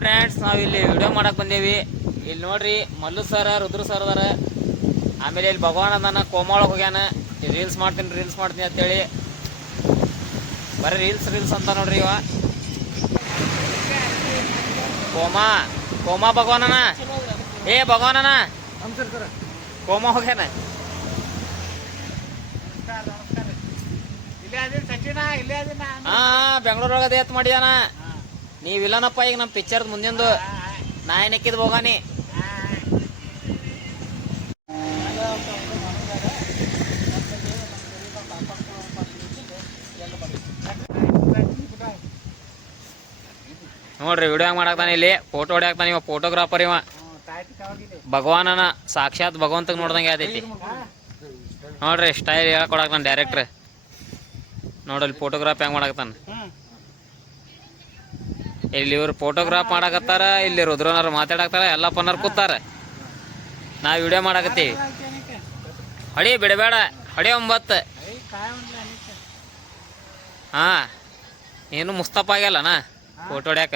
Friends, ನಾವಿಲ್ಲಿ video ಮಾಡಕ್ ಬಂದೇವಿ. ಇಲ್ಲಿ ನೋಡ್ರಿ, ಮಲ್ಲು ಸರ್, ರುದ್ರ ಸರ್ ಅದಾರ. ಆಮೇಲೆ ಇಲ್ಲಿ ಭಗವಾನ್ ಅದಾನ, ಕೋಮಾಳಕ್ಕೆ ಹೋಗ್ಯಾನ. ರೀಲ್ಸ್ ಮಾಡ್ತೀನಿ ಅಂತೇಳಿ ಬರೀ ರೀಲ್ಸ್ ಅಂತ ನೋಡ್ರಿ. ಇವ ಕೋಮಾ ಭಗವಾನನ, ಭಗವಾನನ ಕೋಮಾ ಹೋಗ್ಯಾನ. ಹಾ, ಬೆಂಗಳೂರೊಳಗದೆ ಎತ್ ಮಾಡಿದಾನ. ನೀವಿಲ್ಲನಪ್ಪ ಈಗ ನಮ್ಮ ಪಿಕ್ಚರ್ ಮುಂದಿಂದು ನಾ ಏನಕ್ಕಿದ್ ಹೋಗಾನಿ. ನೋಡ್ರಿ, ವಿಡಿಯೋ ಮಾಡಾಕ್ತಾನೆ. ಇಲ್ಲಿ ಫೋಟೋ ಹೊಡ್ಯಾಕ್ತಾನ. ಇವ ಫೋಟೋಗ್ರಾಫರ್. ಇವ ಭಗವಾನನ ಸಾಕ್ಷಾತ್ ಭಗವಂತಗ್ ನೋಡ್ದಂಗೆ ಆದೈತಿ. ನೋಡ್ರಿ, ಸ್ಟೈಲ್ ಹೇಳ್ಕೊಡಾಕ್ತಾನ ಡೈರೆಕ್ಟ್ರ್. ನೋಡಲ್ಲಿ ಫೋಟೋಗ್ರಾಫ್ ಹೆಂಗ್ ಮಾಡಾಕ್ತಾನ. ಇಲ್ಲಿ ಇವ್ರು ಫೋಟೋಗ್ರಾಫ್ ಮಾಡಾಕತ್ತಾರ, ಇಲ್ಲಿ ರುದ್ರನವ್ರು ಮಾತಾಡಕ್ತಾರ, ಎಲ್ಲ ಪನ್ನರ್ ಕೂತಾರ. ನಾ ವಿಡಿಯೋ ಮಾಡಾಕತ್ತೀವಿ. ಹೊಡಿ, ಬಿಡಬೇಡ, ಹೊಡಿ 9. ಹಾ, ಏನು ಮುಸ್ತಫ ಆಗ್ಯಲ್ಲನಾ ಫೋಟೋ ಹೊಡ್ಯಾಕ.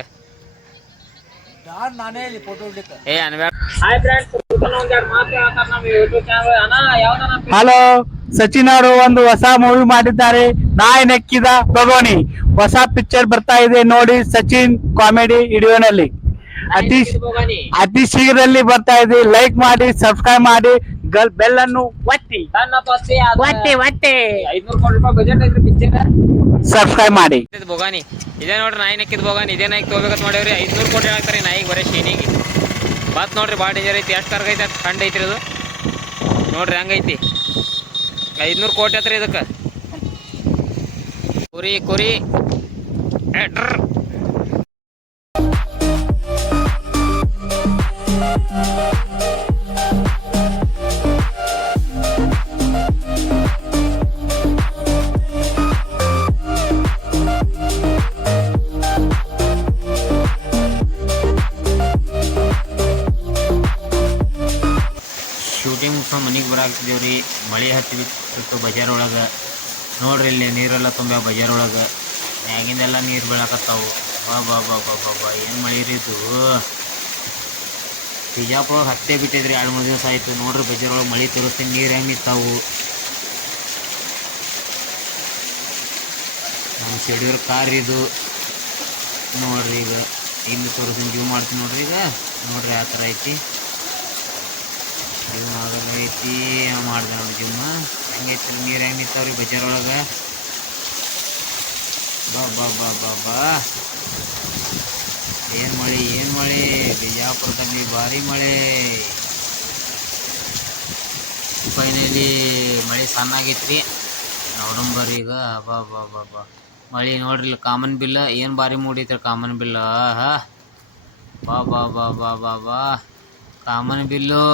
ಹಲೋ, ಸಚಿನ್ ಅವರು ಒಂದು ಹೊಸ ಮೂವಿ ಮಾಡಿದ್ದಾರೆ, ನಾಯಿ ನೆಕ್ಕಿದ ಭಗೋನಿ. ಹೊಸ ಪಿಕ್ಚರ್ ಬರ್ತಾ ಇದೆ ನೋಡಿ, ಸಚಿನ್ ಕಾಮಿಡಿ ವಿಡಿಯೋನಲ್ಲಿ. ಅತಿ ಶೀಘ್ರದಲ್ಲಿ ಬರ್ತಾ ಇದೆ. ಲೈಕ್ ಮಾಡಿ, ಸಬ್ಸ್ಕ್ರೈಬ್ ಮಾಡಿ, ಬೆಲ್ ಅನ್ನು ಒತ್ತಿ 500 ಕೋಟಿ ರೂಪಾಯಿ ಬಜೆಟ್ ಐತ್ರಿ ಪಿಕ್ಚರ್. ಸಬ್ಸ್ಕ್ರೈಬ್ ಮಾಡಿ. ಭೋಗಾನಿ ಇದೇ ನೋಡ್ರಿ, ನಾಯಿ ನೆಕ್ಕಿದ ಭೋಗಾನಿ. ಇದೇ ನಾಯಿಗೆ ತಗೋಬೇಕಂತ ಮಾಡೇವ್ರಿ. 500 ಕೋಟಿ ಹಾಕ್ತಾರೆ ನಾಯಿಗೆ, ಬರೀ ಶೀನಿಗೆ. ಬಾತ್ ನೋಡ್ರಿ, ಭಾಳ ಡೇಂಜರ್ ಐತಿ. ಎಷ್ಟು ಕರ್ಗ ಐತಿ, ಅಷ್ಟು ಖಂಡ ಐತ್ರಿ ಅದು. ನೋಡ್ರಿ ಹಂಗೈತಿ. 500 ಕೋಟಿ ಹತ್ರಿ ಇದಕ್ಕೆ. ಕುರಿ ಶೂಟಿಂಗ್ ಮುಗಿಸ್ಕೊಂಡು ಮನೆಗೆ ಬರಾಕ್ತಿದ್ದೇವ್ರಿ. ಮಳೆ ಹತ್ತಿಬಿಟ್ಟು ಬಜಾರ್ ಒಳಗೆ. ನೋಡ್ರಿ, ಇಲ್ಲಿ ನೀರೆಲ್ಲ ತುಂಬ ಬಜಾರ್ ಒಳಗೆ. ಮ್ಯಾಗಿಂದೆಲ್ಲ ನೀರು ಬೀಳಕತ್ತಾವು. ಬಾ ಏನು ಮಳೆ ರೀ ಇದು. ಬಿಜಾಪುರ ಹತ್ತೆ ಬಿಟ್ಟಿದ್ರಿ, 2-3 ದಿವಸ ಆಯಿತು. ನೋಡ್ರಿ, ಬಜಾರ್ ಒಳಗೆ ಮಳೆ ತೋರಿಸ್ತೀನಿ, ನೀರು ಹೆಂಗೆ ನಿಂತಾವು. ನಮ್ಮ ಸಿಡಿಯೋರ್ ಕಾರ್ ಇದು ನೋಡ್ರಿ. ಈಗ ಇಲ್ಲಿ ತೋರಿಸ್ತೀನಿ, ಜೂಮ್ ಮಾಡ್ತೀನಿ ನೋಡ್ರಿ. ಈಗ ನೋಡ್ರಿ ಯಾವ ಥರ ಐತಿ. ಜೂಮ್ ಆಗಲ್ಲ ಐತಿ, ಮಾಡಿದೆ ನೋಡಿ ಜೂಮ್. ಹೆಂಗೈತಿ ನೀರು ಹೆಂಗೆ ನಿಂತಾವ್ರಿ ಬಜಾರ್ ಒಳಗೆ. ಬಾ ಏನು ಮಳೆ ಬಿಜಾಪುರದಲ್ಲಿ, ಭಾರಿ ಮಳೆ. ಫೈನಲಿ ಮಳೆ ಸಣ್ಣ ಆಗೈತ್ರಿ. ನೋಡಂಬರ್ರಿ ಈಗ. ಬಾ ಮಳೆ ನೋಡ್ರಿ. ಇಲ್ಲಿ ಕಾಮನ್ ಬಿಲ್ ಏನು ಭಾರಿ ಮೂಡೈತ್ರಿ. ಕಾಮನ್ ಬಿಲ್ ಬಾ ಕಾಮನ್ ಬಿಲ್ಲು.